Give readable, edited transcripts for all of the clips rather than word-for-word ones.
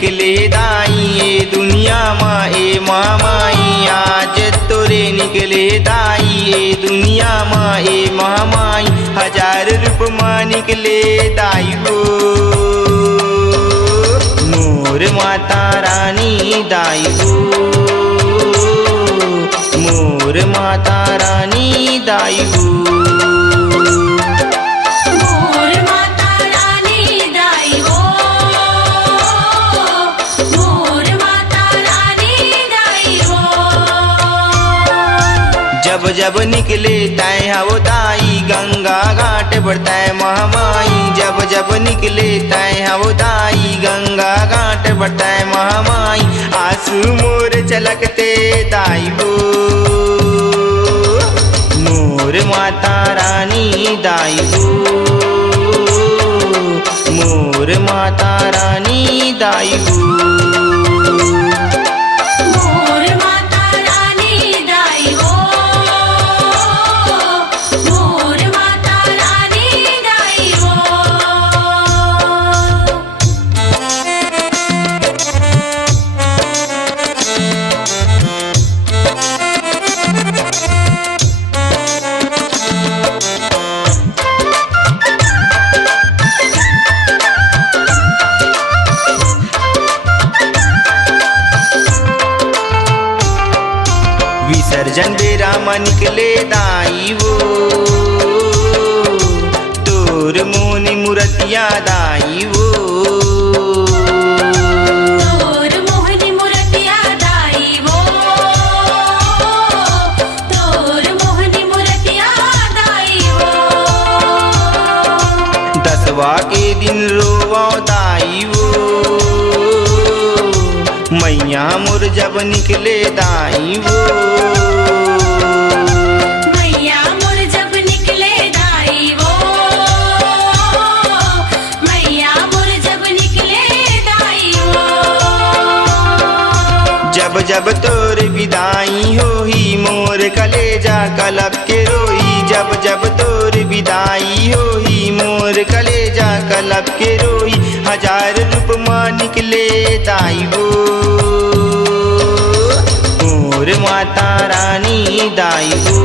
निकले दाई ए दुनिया माँ ए महामाई आज तोरे निकले दाई ए दुनिया माँ ए महामाई 1000 रूप माँ निकले दाई हो मोर माता रानी दाई हो मोर माता रानी दाई हो जब जब निकले तय हवो दाई गंगा घाट बढ़ता है महामाई जब जब निकले तय हवो दाई गंगा घाट बढ़ता है महामाई आंसू मोर छलकते दाई हो मोर माता रानी दाई हो मोर माता रानी दाई हो विसर्जन बेरा में निकले दाई वो तोर मोनी मूर्तिया दाई वो तोर मोहनी मूर्तिया दाई वो तोर मोहनी मूर्तिया दाई वो 10वां के दिन रोवा दाई वो मैया मोर जब निकले दाई वो मैया मोर जब निकले दाई वो मैया मोर जब निकले दाई वो जब जब तोर विदाई होही मोर कलेजा कलब के रोई जब जब तोर विदाई होही मोर कलेजा कलब के रोई 1000 रूप माँ निकले दाई वो मोर माता रानी दाई हो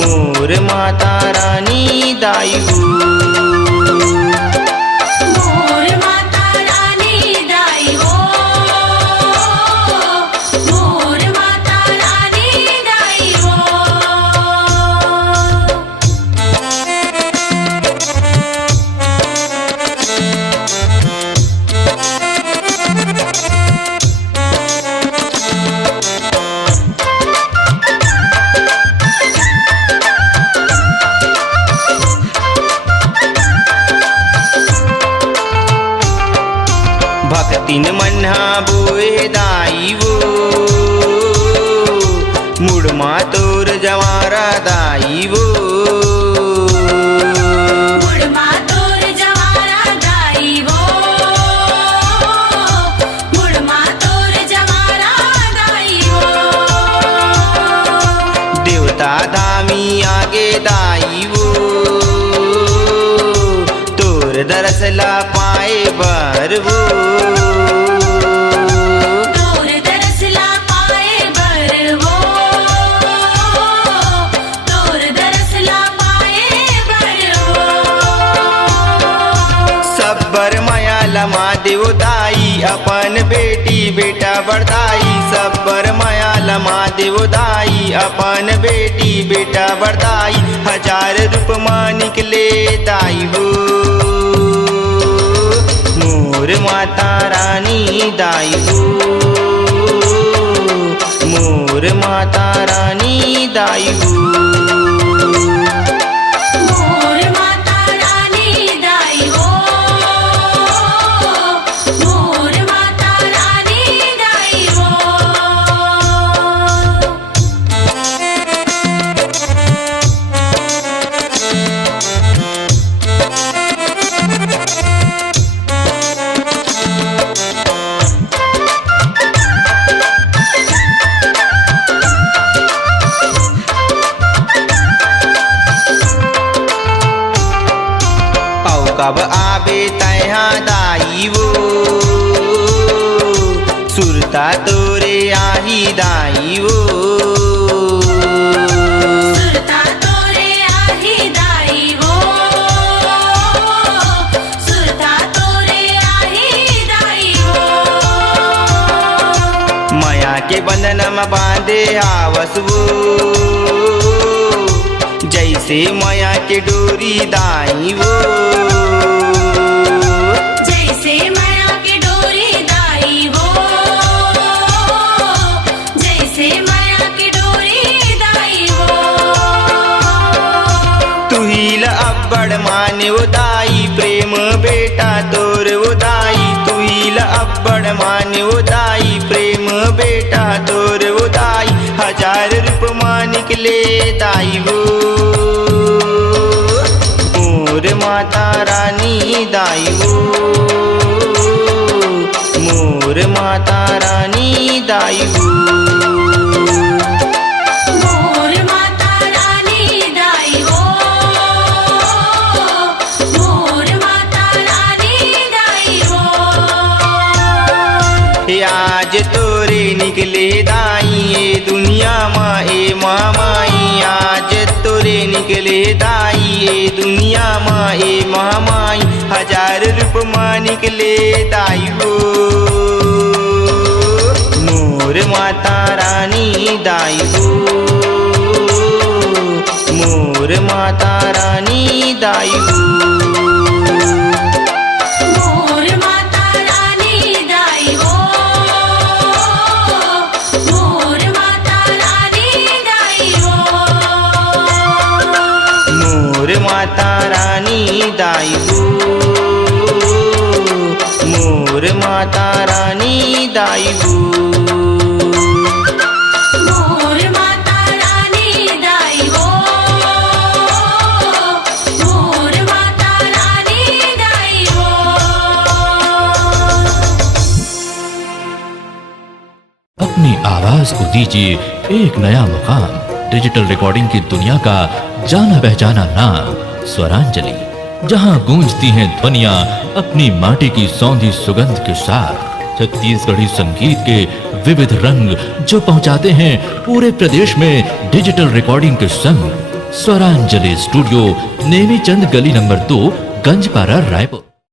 मोर माता रानी दाई हो मोर माता रानी दाई हो मोर माता रानी दाई हो भक्तिन मन्हा बोए दाई वो मुड़मा तोर जवारा दाई वो मुड़मा तोर जवारा दाई वो मुड़मा तोर जवारा दाई वो देवता धामी आगे दाई वो तोर दरसला पाए बर वो तोर दरसला पाए बर वो तोर दरसला पाए बर वो सब्बर माया लमा देव दाई अपन बेटी बेटा बरदाई सब्बर माया लमा देव दाई अपन बेटी बेटा बरदाई 1000 रूप माँ निकले दाई हो मोर माता रानी दाई हो मोर माता रानी दाई हो मोर माता रानी दाई हो मोर माता रानी दाई हो कब आबे तैहा दाई वो सुरता तोरे आही दाई वो सुरता तोरे आही दाई वो सुरता तोरे आही दाई वो माया के बंधन में बांधे आवस वो जैसे माया के डोरी दाई वो जैसे माया की डोरी दाई वो जैसे माया की डोरी दाई वो तू ही ल अब्बड़ माने वो दाई प्रेम बेटा तोर वो दाई तू ही ल अब्बड़ माने वो दाई प्रेम बेटा तोर वो दाई 1000 रूप मान निकले दाई वो मोर माता रानी दाई वो मोर माता रानी दाई वो मोर माता रानी दाई वो मोर माता रानी दाई वो आज तोरे निकले दाई ए दुनिया माँ ए मामाई आज तोरे निकले दाई ए दुनिया माँ ए मामाई 1000 रूप माँ निकले दाई वो मोर माता रानी दाई वो मोर माता रानी दाई वो मोर माता रानी दाई वो मोर माता रानी दाई वो मोर माता रानी दाई वो मोर माता रानी दाई वो मोर माता रानी दाई वो मोर माता रानी दाई वो अपनी आवाज को दीजिए एक नया मुकाम। डिजिटल रिकॉर्डिंग की दुनिया का जाना पहचाना नाम स्वरांजलि, जहां गूंजती हैं ध्वनियां अपनी माटी की सौंधी सुगंध के साथ। छत्तीसगढ़ी संगीत के विविध रंग जो पहुंचाते हैं पूरे प्रदेश में डिजिटल रिकॉर्डिंग के संग। स्वरांजलि स्टूडियो नेमीचंद गली नंबर 2 गंजपारा रायपुर।